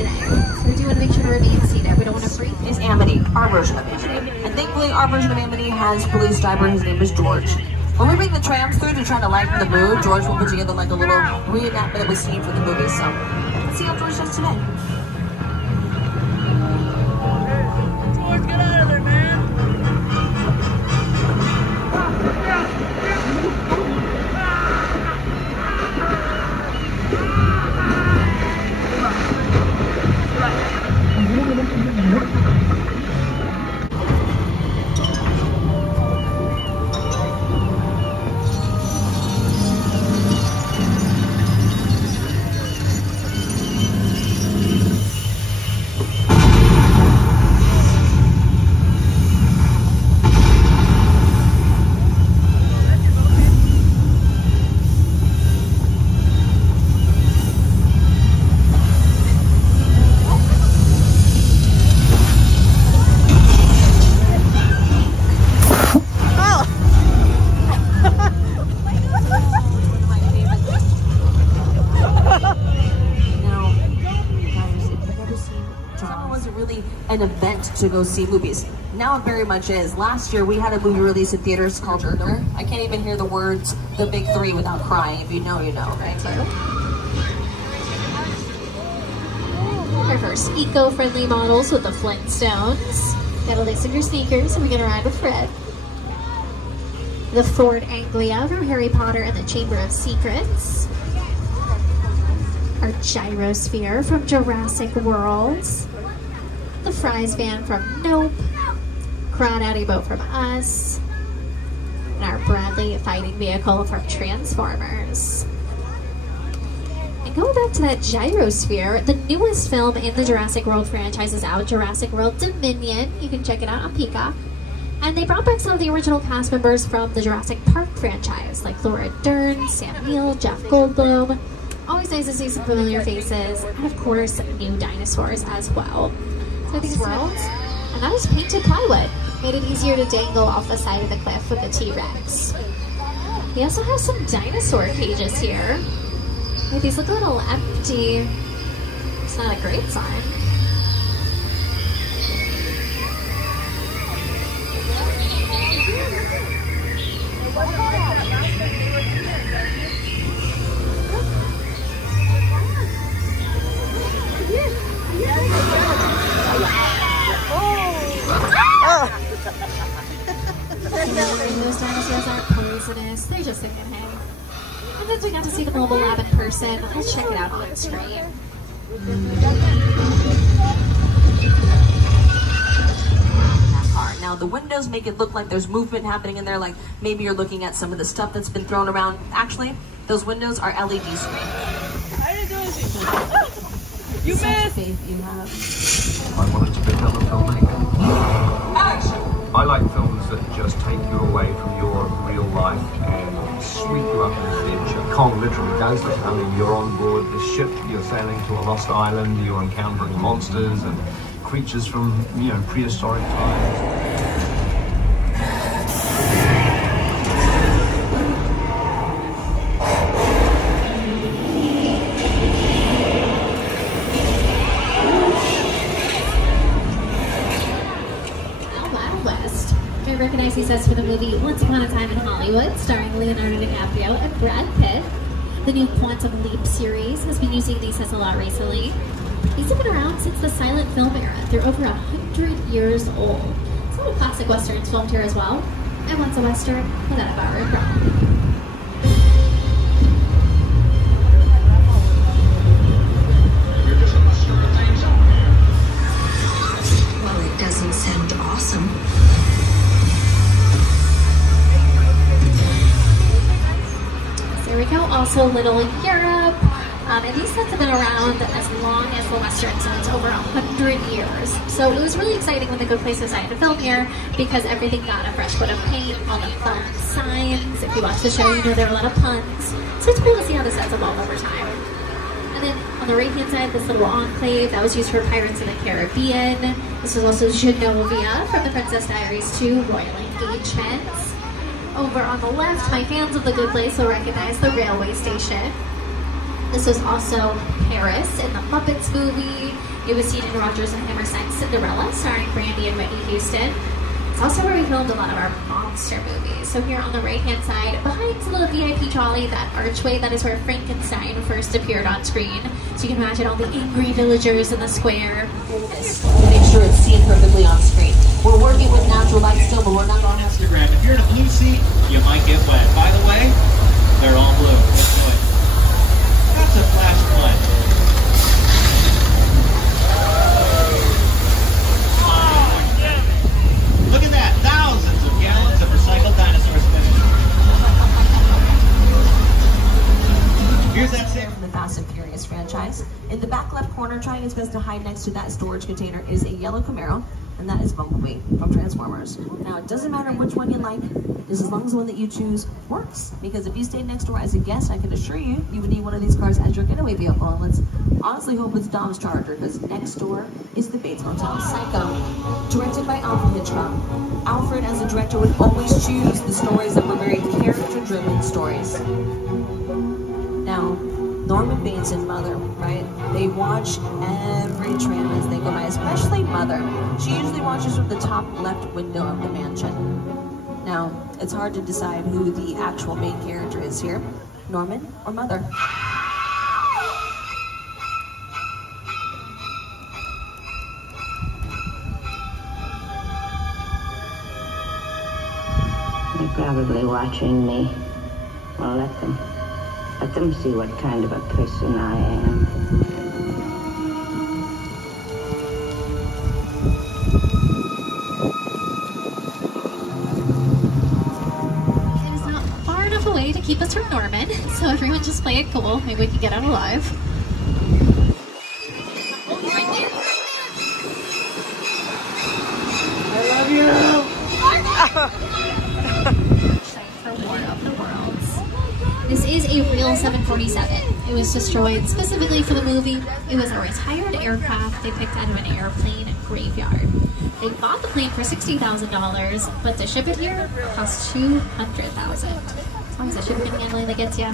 today. So we do want to make sure to remain seated. We don't want to freak. Is Amity, our version of Amity. And thankfully, our version of Amity has police driver. His name is George. When we bring the trams through to try to lighten the mood, George will put together like a little reenactment that was seen for the movie. So let's see how George does today. George, get out of there, man! An event to go see movies. Now it very much is. Last year we had a movie release in theaters called Burglar. I can't even hear the words "The Big Three" without crying. If you know, you know, right? Our first eco-friendly models with the Flintstones. Gotta loosen your sneakers and we're gonna ride with Fred. The Ford Anglia from Harry Potter and the Chamber of Secrets. Our Gyrosphere from Jurassic World. The Fries van from Nope, Crawdaddy boat from Us, and our Bradley fighting vehicle from Transformers. And going back to that Gyrosphere, the newest film in the Jurassic World franchise is out, Jurassic World Dominion. You can check it out on Peacock. And they brought back some of the original cast members from the Jurassic Park franchise, like Laura Dern, Sam Neill, Jeff Goldblum. Always nice to see some familiar faces, and of course, new dinosaurs as well. So I think it's world, and that was painted plywood. Made it easier to dangle off the side of the cliff with the T-Rex. We also have some dinosaur cages here. Wait, these look a little empty. It's not a great sign. Those dinosaurs aren't poisonous, they're just thinking, hey. And then we got to see the mobile lab in person. Let's check it out on the screen. Now the windows make it look like there's movement happening in there, like maybe you're looking at some of the stuff that's been thrown around. Actually, those windows are LED screens. I didn't do anything. You missed! Faith you have. I wanted to become a filmmaker. I like films that just take you away from your real life and sweep you up in the future. Kong literally does that. I mean, you're on board this ship, you're sailing to a lost island, you're encountering monsters and creatures from, you know, prehistoric times. Recognize these sets for the movie Once Upon a Time in Hollywood, starring Leonardo DiCaprio and Brad Pitt. The new Quantum Leap series has been using these sets a lot recently. These have been around since the silent film era. They're over 100 years old. Some of the classic westerns filmed here as well. And what's a western without a borrowed drum? Well, it doesn't sound awesome. There we go, also Little Europe. And these sets have been around as long as the Western, so it's over 100 years. So it was really exciting when the Good Place decided to film here because everything got a fresh coat of paint, all the fun signs. If you watch the show, you know there are a lot of puns. So it's cool to see how the sets evolve over time. And then on the right-hand side, this little enclave that was used for Pirates of the Caribbean. This is also Genovia from The Princess Diaries 2, Royal Engagements. Over on the left, my fans of the Good Place will recognize the railway station. This was also Paris in the Muppets movie. It was seen in Rodgers and Hammerstein's Cinderella, starring Brandy and Whitney Houston. It's also where we filmed a lot of our monster movies. So here on the right-hand side, behind the little VIP trolley, that archway, that is where Frankenstein first appeared on screen. So you can imagine all the angry villagers in the square. To make sure it's seen perfectly on screen. We're working with natural light still, but we're not going to have Instagram. If you're in a blue seat, you might get wet. By the way, they're all blue. Let's do it. That's a flash flood. Look at that! Thousands of gallons of recycled dinosaur spinach. Here's that same from the Fast and Furious franchise. In the back left corner, trying its best to hide next to that storage container, is a yellow Camaro, and that is Bumblebee from Transformers. Now, it doesn't matter which one you like, just as long as the one that you choose works. Because if you stayed next door as a guest, I can assure you, you would need one of these cars as your getaway vehicle. And let's honestly hope it's Dom's Charger, because next door is the Bates Motel. Psycho, directed by Alfred Hitchcock. Alfred, as a director, would always choose the stories that were very character-driven stories. Now, Norman Bates and Mother, right? They watch every tram as they go by, especially Mother. She usually watches from the top left window of the mansion. Now, it's hard to decide who the actual main character is here, Norman or Mother. They're probably watching me. Well, let them see what kind of a person I am. It is not far enough away to keep us from Norman, so everyone just play it cool. Maybe we can get out alive. I love you! For War of the Worlds. This is a real 747. It was destroyed specifically for the movie. It was a retired aircraft they picked out of an airplane graveyard. They bought the plane for $60,000, but to ship it here cost $200,000. As long as the shipping and handling that gets you.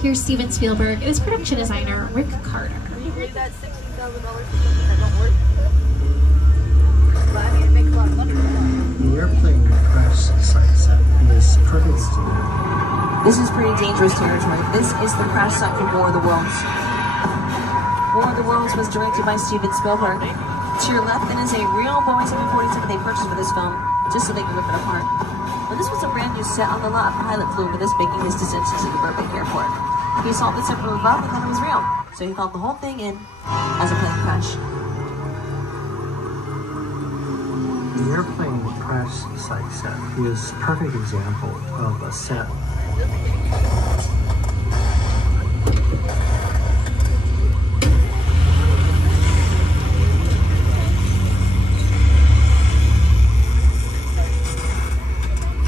Here's Steven Spielberg. It was production designer Rick Carter. You paid that $16,000 for something that don't work? But I mean, it makes a lot of money. The airplane crash site set is perfect. This is pretty dangerous territory. This is the crash site for War of the Worlds. War of the Worlds was directed by Steven Spielberg. To your left, then, is a real Boeing 747 they purchased for this film, just so they could rip it apart. But this was a brand new set on the lot. A pilot flew over this, making his descent to the Burbank Airport. He saw the set from above and thought it was real, so he called the whole thing in as a plane crash. The airplane crash site set is a perfect example of a set.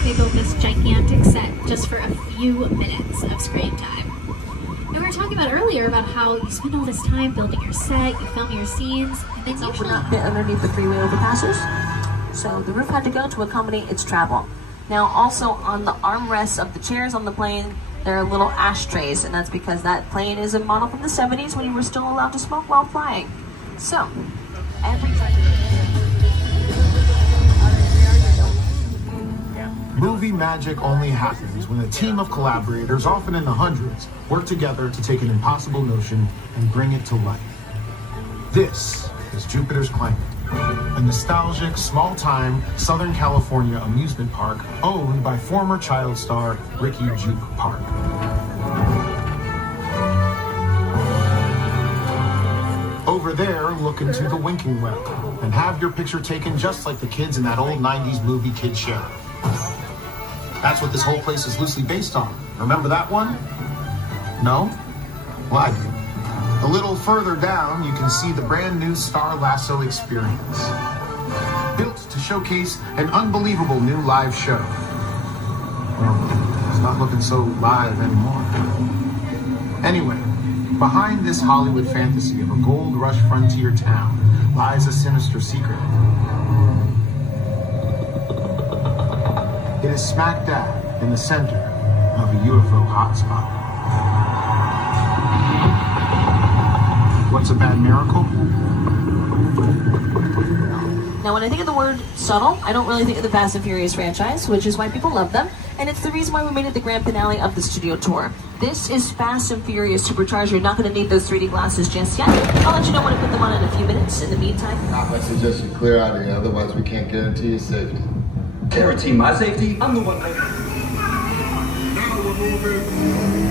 They built this gigantic set just for a few minutes of screen time. And we were talking about earlier about how you spend all this time building your set, you film your scenes, and then Would not fit underneath the freeway overpasses, so the roof had to go to accommodate its travel. Now, also on the armrests of the chairs on the plane, there are little ashtrays, and that's because that plane is a model from the 70s when you were still allowed to smoke while flying. So, every time. Movie magic only happens when a team of collaborators, often in the hundreds, work together to take an impossible notion and bring it to life. This is Jupiter's Claim, a nostalgic, small-time Southern California amusement park owned by former child star Ricky Juke Park. Over there, look into the winking well and have your picture taken just like the kids in that old 90s movie Kid Sheriff. That's what this whole place is loosely based on. Remember that one? No? Well, I do. A little further down, you can see the brand new Star Lasso experience. Built to showcase an unbelievable new live show. Well, it's not looking so live anymore. Anyway, behind this Hollywood fantasy of a gold rush frontier town lies a sinister secret. It is smack dab in the center of a UFO hotspot. What's a bad miracle? Now, when I think of the word subtle, I don't really think of the Fast and Furious franchise, which is why people love them, and it's the reason why we made it the grand finale of the studio tour. This is Fast and Furious Supercharged. You're not going to need those 3D glasses just yet. I'll let you know when to put them on in a few minutes. In the meantime, I suggest you clear out of here, otherwise we can't guarantee your safety. Guarantee my safety? I'm the one. Now we're moving.